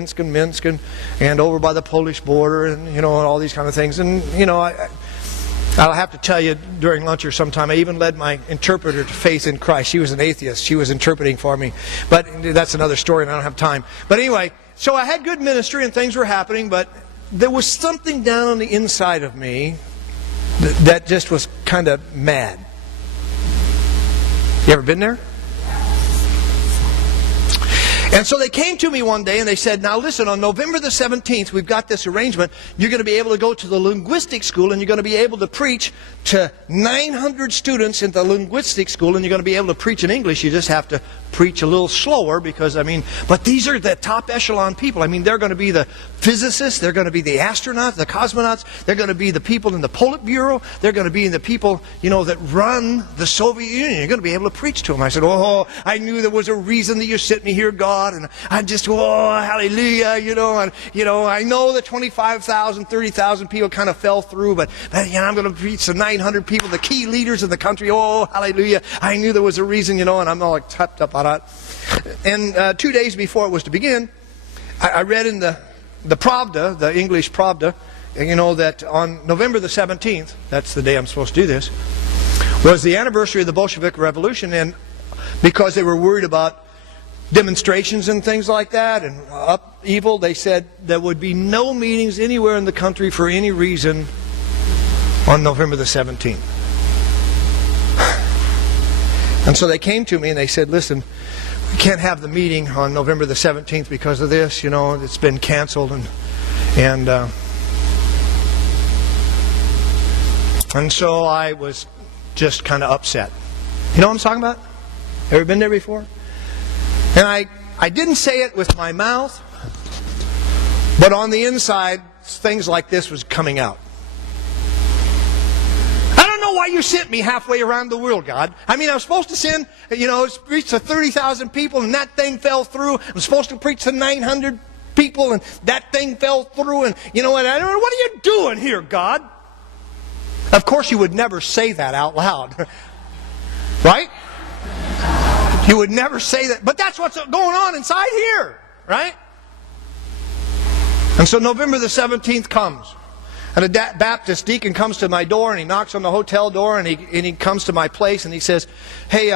Minsk and over by the Polish border, and and all these kind of things. And I'll have to tell you during lunch or sometime, I even led my interpreter to faith in Christ. She was an atheist. She was interpreting for me. But that's another story and I don't have time. But anyway, so I had good ministry and things were happening, but there was something down on the inside of me that just was kind of mad. You ever been there? And so they came to me one day and they said, now listen, on November the 17th, we've got this arrangement. You're going to be able to go to the linguistic school and you're going to be able to preach to 900 students in the linguistic school, and you're going to be able to preach in English. You just have to preach a little slower because, but these are the top echelon people. They're going to be the physicists, they're going to be the astronauts, the cosmonauts, they're going to be the people in the Politburo, they're going to be the people, that run the Soviet Union. You're going to be able to preach to them. I said, oh, I knew there was a reason that you sent me here, God, and I just, oh, hallelujah, I know that 25,000, 30,000 people kind of fell through, but I'm going to preach to 900 people, the key leaders of the country. Oh, hallelujah. I knew there was a reason, and I'm all like tapped up on it. And 2 days before it was to begin, I read in the Pravda, the English Pravda, that on November the 17th, that's the day I'm supposed to do this, was the anniversary of the Bolshevik Revolution, and because they were worried about demonstrations and things like that and upheaval, they said there would be no meetings anywhere in the country for any reason on November the 17th. And so they came to me and they said, listen, we can't have the meeting on November the 17th because of this, it's been canceled. And so I was just kind of upset. You know what I'm talking about? Ever been there before? And I didn't say it with my mouth, but on the inside, things like this was coming out. I don't know why you sent me halfway around the world, God. I was supposed to send, preach to 30,000 people, and that thing fell through. I'm supposed to preach to 900 people, and that thing fell through. And I don't know, what are you doing here, God? Of course, you would never say that out loud, right? You would never say that. But that's what's going on inside here, right? And so November the 17th comes. And a Baptist deacon comes to my door and he knocks on the hotel door and he comes to my place and he says, hey,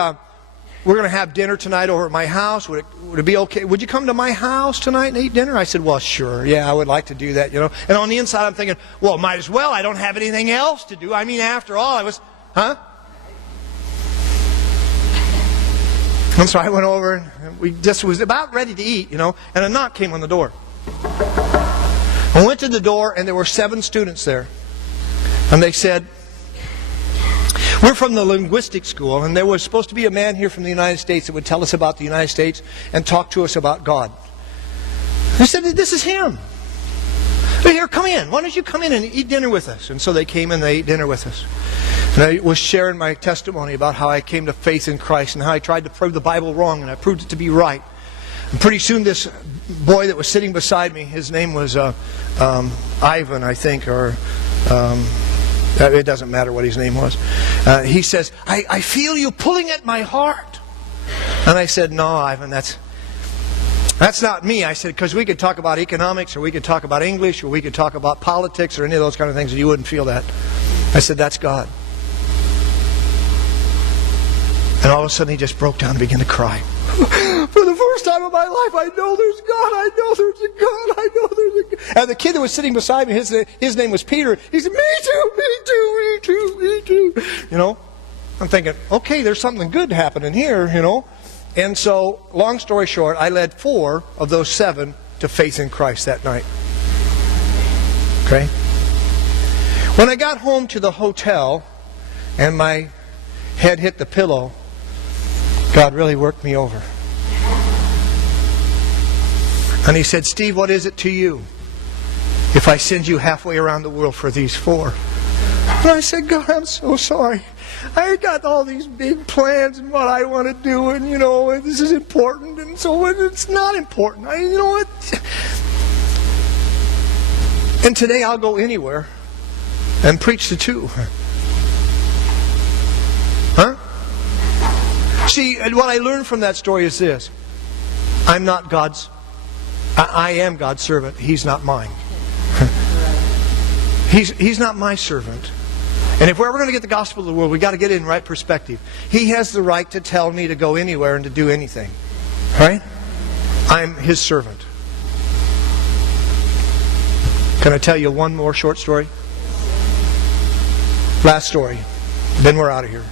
we're going to have dinner tonight over at my house. Would it be okay? Would you come to my house tonight and eat dinner? I said, well, sure. Yeah, I would like to do that, And on the inside I'm thinking, well, might as well. I don't have anything else to do. After all, And so I went over and we just was about ready to eat, and a knock came on the door. I went to the door and there were 7 students there. And they said, we're from the linguistic school, and there was supposed to be a man here from the United States that would tell us about the United States and talk to us about God. I said, this is him. Here, come in. Why don't you come in and eat dinner with us? And so they came and they ate dinner with us. And I was sharing my testimony about how I came to faith in Christ and how I tried to prove the Bible wrong and I proved it to be right. And pretty soon this boy that was sitting beside me, his name was Ivan, I think, or it doesn't matter what his name was. He says, I feel you pulling at my heart. And I said, no, Ivan, that's not me. I said, because we could talk about economics, or we could talk about English, or we could talk about politics, or any of those kind of things, and you wouldn't feel that. I said, that's God. And all of a sudden he just broke down and began to cry. For the first time in my life, I know there's God. I know there's a God. I know there's a God. And the kid that was sitting beside me, his name was Peter. He said, me too, me too, me too, me too. I'm thinking, okay, there's something good happening here, And so, long story short, I led 4 of those 7 to faith in Christ that night. Okay? When I got home to the hotel and my head hit the pillow, God really worked me over. And He said, Steve, what is it to you if I send you halfway around the world for these 4? And I said, God, I'm so sorry. I got all these big plans and what I want to do, and this is important, and so it's not important. And today I'll go anywhere and preach to 2. Huh? See, what I learned from that story is this. I'm not God's I am God's servant. He's not mine. He's not my servant. And if we're ever going to get the gospel to the world, we've got to get it in right perspective. He has the right to tell me to go anywhere and to do anything. Right? I'm His servant. Can I tell you one more short story? Last story. Then we're out of here.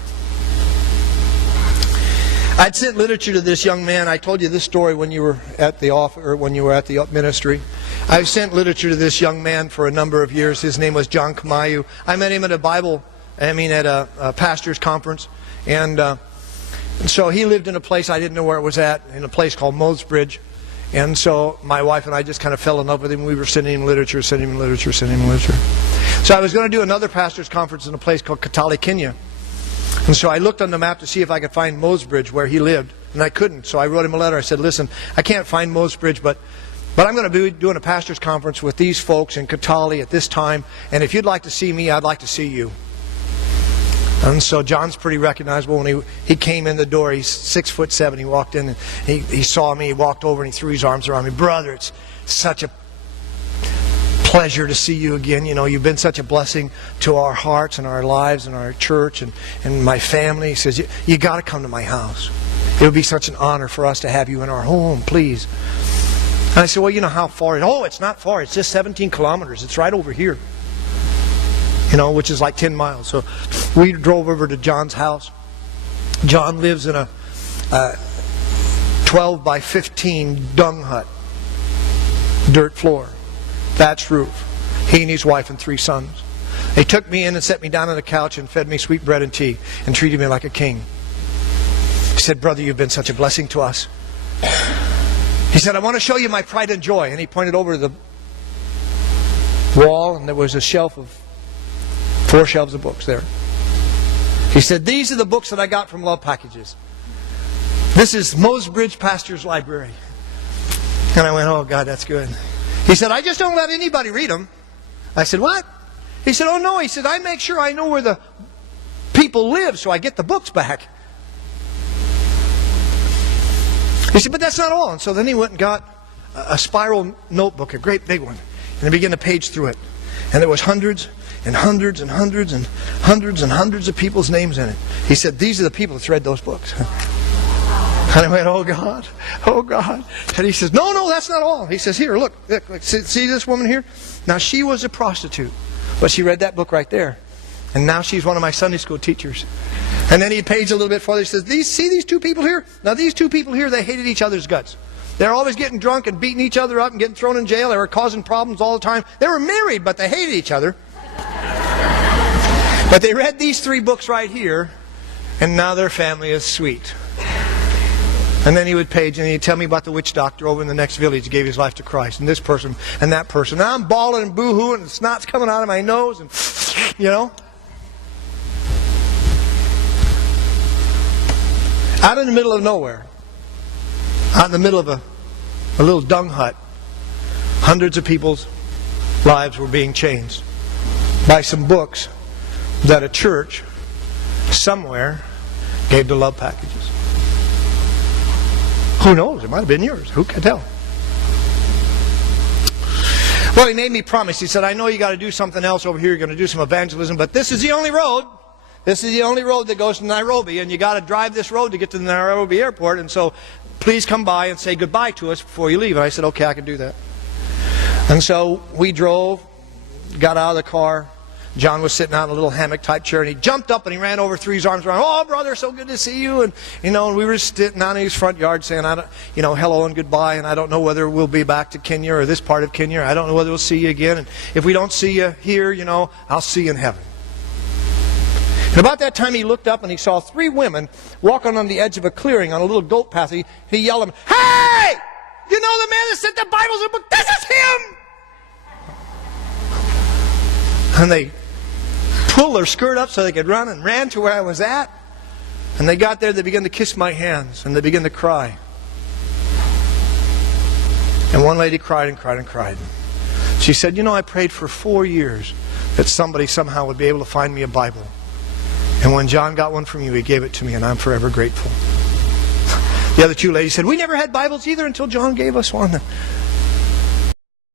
I'd sent literature to this young man. I told you this story when you were at the office, or when you were at the ministry. I've sent literature to this young man for a number of years. His name was John Kamayu. I met him at a pastor's conference, and so he lived in a place I didn't know where it was at, in a place called Mosbridge. And so my wife and I just kind of fell in love with him. We were sending him literature. So I was going to do another pastor's conference in a place called Kitale, Kenya. And so I looked on the map to see if I could find Mosbridge, where he lived, and I couldn't. So I wrote him a letter. I said, listen, I can't find Mosbridge, but I'm going to be doing a pastor's conference with these folks in Kitale at this time, and if you'd like to see me, I'd like to see you. And so John's pretty recognizable. When he came in the door, he's 6'7". He walked in, and he saw me. He walked over and he threw his arms around me. Brother, it's such a pleasure to see you again. You know, you've been such a blessing to our hearts and our lives and our church and my family. He says, you got to come to my house. It would be such an honor for us to have you in our home, please. And I said, well, you know how far? Oh, it's not far. It's just 17 kilometers. It's right over here. You know, which is like 10 miles. So we drove over to John's house. John lives in a 12 by 15 dung hut. Dirt floor. Thatched roof. He and his wife and 3 sons. They took me in and set me down on the couch and fed me sweet bread and tea and treated me like a king. He said, brother, you've been such a blessing to us. He said, I want to show you my pride and joy. And he pointed over to the wall, and there was a shelf of 4 shelves of books there. He said, these are the books that I got from Love Packages. This is Mosbridge Pastor's Library. And I went, oh God, that's good. He said, I just don't let anybody read them. I said, what? He said, oh no. He said, I make sure I know where the people live so I get the books back. He said, but that's not all. And so then he went and got a spiral notebook, a great big one. And he began to page through it. And there was hundreds and hundreds and hundreds and hundreds and hundreds of people's names in it. He said, these are the people that's read those books. And I went, oh God, oh God. And he says, no, that's not all. He says, here, look, see this woman here? Now she was a prostitute, but she read that book right there. And now she's one of my Sunday school teachers. And then he paged a little bit further. He says, see these 2 people here? Now these 2 people here, they hated each other's guts. They're always getting drunk and beating each other up and getting thrown in jail. They were causing problems all the time. They were married, but they hated each other. But they read these 3 books right here, and now their family is sweet. And then he would page and he'd tell me about the witch doctor over in the next village who gave his life to Christ, and this person and that person. Now I'm bawling and boo-hooing and snot's coming out of my nose, and you know. Out in the middle of nowhere, out in the middle of a little dung hut, hundreds of people's lives were being changed by some books that a church somewhere gave to Love Packages. Who knows? It might have been yours. Who can tell? Well, he made me promise. He said, I know you got to do something else over here. You're going to do some evangelism, but this is the only road. This is the only road that goes to Nairobi, and you got to drive this road to get to the Nairobi airport, and so please come by and say goodbye to us before you leave. And I said, okay, I can do that. And so we drove, got out of the car. John was sitting out in a little hammock-type chair, and he jumped up and he ran over, threw his arms around. Oh, brother, so good to see you. And and we were sitting out in his front yard saying, hello and goodbye. And I don't know whether we'll be back to Kenya or this part of Kenya. I don't know whether we'll see you again. And if we don't see you here, I'll see you in heaven. And about that time, he looked up and he saw 3 women walking on the edge of a clearing on a little goat path. He yelled at them, hey! You know the man that said the Bible's in the book? This is him! And they pulled their skirt up so they could run, and ran to where I was at. And they got there, they began to kiss my hands, and they began to cry. And one lady cried and cried and cried. She said, I prayed for 4 years that somebody somehow would be able to find me a Bible. And when John got one from you, he gave it to me, and I'm forever grateful. The other 2 ladies said, we never had Bibles either until John gave us one.